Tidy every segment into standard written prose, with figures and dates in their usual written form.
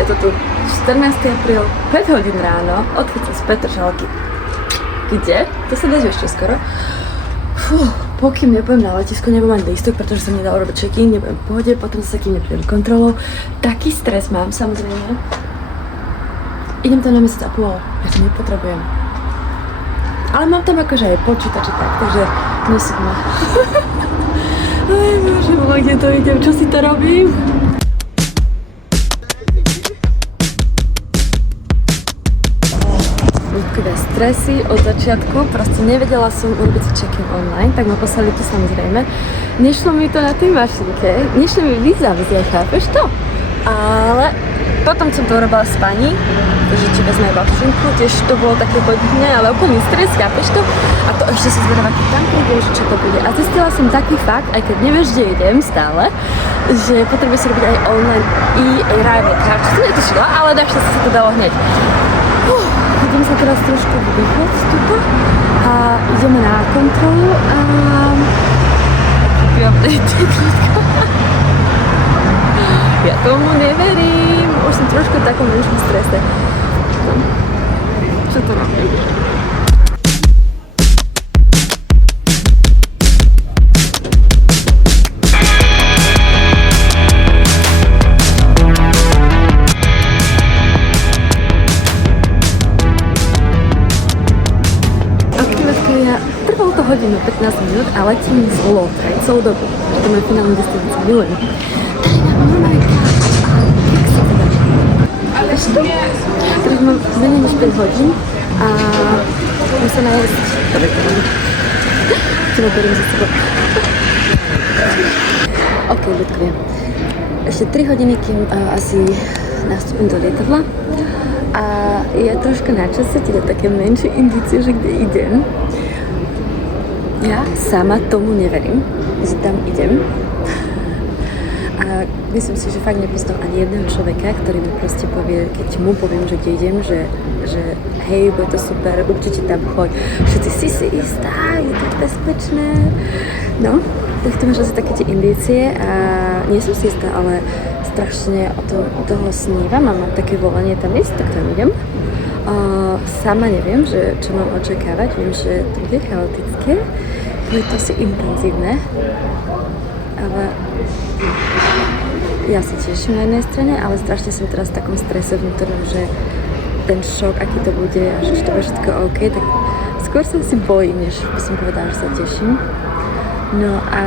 Je to tu 14. apríl, 5 hodín ráno, odchádzam z Petržalky. Kde? To sa dá ešte skoro. Pokým nepôjdem na letisko, nebudem mať lístok, pretože som nedala robiť check-in, nebudem v pohode, potom sa kým neprídem kontrolou. Taký stres mám, samozrejme. Idem tam na mesiac a pôl, ja to nepotrebujem. Ale mám tam akože aj počítač a tak, takže nosím ma. Aj bože, kde to idem, čo si to robím? Ľudkové stresy od začiatku, proste nevedela som urobiť si check-in online, tak ma poslali tu samozrejme. Nešlo mi to na tej mašinke, nešlo mi vyzávzia, chápeš to? Ale potom som to urobila s pani, že ti vezme mašinku, tiež to bolo také podivné, ale úplný stres, chápeš to? A to ešte si zvedavá, keď tam prídeš, čo to bude. A zistila som taký fakt, aj keď nevieš, kde idem stále, že potrebuje si robiť aj online e-arrival card, čo som netušila, ale dačo sa to dalo hneď. Idem sa teraz trošku vydýchať tuto a ideme na kontrolu a... Ja tomu neverím, už som trošku v takom menšom strese. No. Čo to robím? Trvalo to hodinu, 15 minút a letím z Lotraj celú dobu. To je moja finálna destinácia, milujem. Teraz mám menej než 5 hodín a musím sa najesť. Čo ma beriem za sebou. Ok, ľudkovia. Ešte 3 hodiny, kým asi nastúpim do lietadla. A je troška na čase ti dať také menšie indície, že kde idem. Ja sama tomu neverím, že tam idem. A myslím si, že fakt nepoznám ani jedného človeka, ktorý mi proste povie, keď mu poviem, že kde idem, že hej, bude to super, určite tam choď. Všetci si istá, je to bezpečné. No, tak to máš asi také tie indície a nie som si istá, ale strašne o toho snívam a mám také volanie tam ísť, tak tam idem. Sama neviem, že čo mám očakávať, viem, že to bude chaotické, bude to asi intenzívne, ale ja sa teším na jednej strane, ale strašne som teraz v takom strese vnútornom, že ten šok, aký to bude a že to bude všetko OK, tak skôr sa si bojím, než by som povedala, že sa teším. No a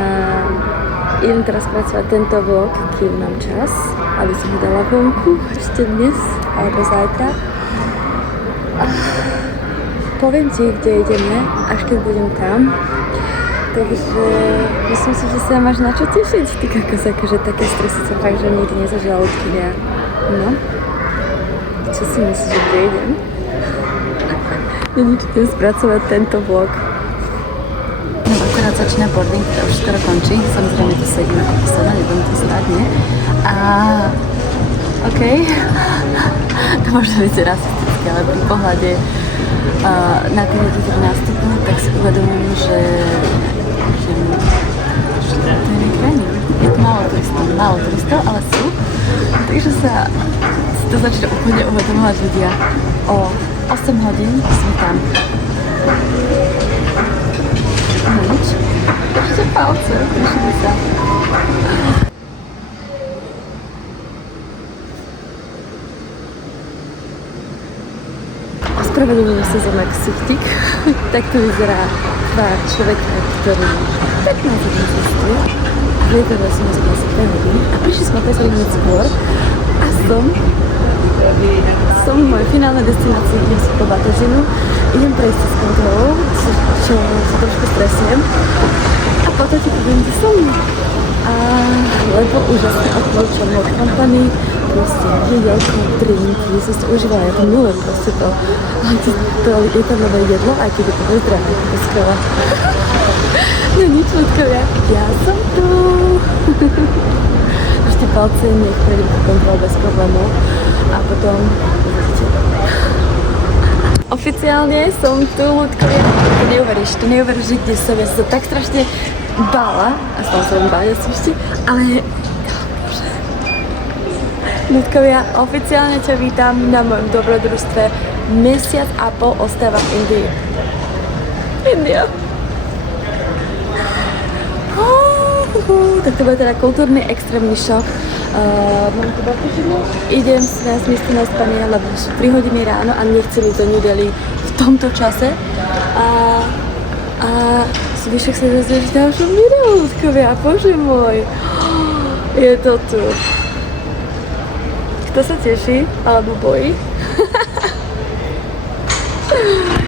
idem teraz pracovať tento vlog, kým mám čas, aby som ho dala vonku ešte dnes alebo zajtra. Poviem ti, kde ideme, až keď budem tam. Takže myslím si, že sa máš na čo tešiť. Ty kakos, akože také stresy som fakt, že nikdy nezažila ľudkynia. No, čo si myslíš, že kde idem? Nič, idem spracovať tento vlog. No, akorát začína boarding, to už skoro končí. Samozrejme tu sedím ako posledná, nebudem tu stáť, nie? A... okej. To možno vyzerá rasistické, ale pri pohľade na tie ľudí, ktorí nastupujú, tak si uvedomujem, že to je nekrajný. Je tu málo turistov, ale sú. Takže sa si to začne úplne uvedomovať ľudia. O 8 hodín sme tam. No nič. Ešte palce, tešíme sa. Ospravedlňujem sa za ksichtik. Takto vyzerá tvár človeka, ktorý tak na to cestuje. Lietadlo som musela asi 5 hodín a prišli sme 5 minút skôr a som v mojej finálnej destinácii, idem si po batožinu, idem prejsť s kontrolou, čo sa trošku stresnem a potom ti poviem, kde som. Lebo úžasné odporúčam od Company, proste jedálko, drinky, som si užívala, ja to milujem proste to. Ale je to nové jedlo, aj keď je to bezdrahé, je to skvelé. No nič, ľudkovia, ja som tu. Ešte palce, nech prejdem tú kontrolu bez problémov a potom uvidíte. Oficiálne som tu, ľudkovia, to neuveríš, že kde som, ja som tak strašne bála, a stále sa vám báť, ale Ľudkovia, oficiálne ťa vítam na mojom dobrodružstve. Mesiac a pol ostáva v Indii. India. Tak to bude teda kultúrny extrémny šok. Mám tu bakúšinu. Idem si na místo na spanie, lebo sú 3 hodiny ráno a nechcem ísť do New Delhi v tomto čase. A zvyšok sa dozvieš v ďalšom videu, ľudkovia. Bože môj. Je to tu. Kto sa teší alebo bojí?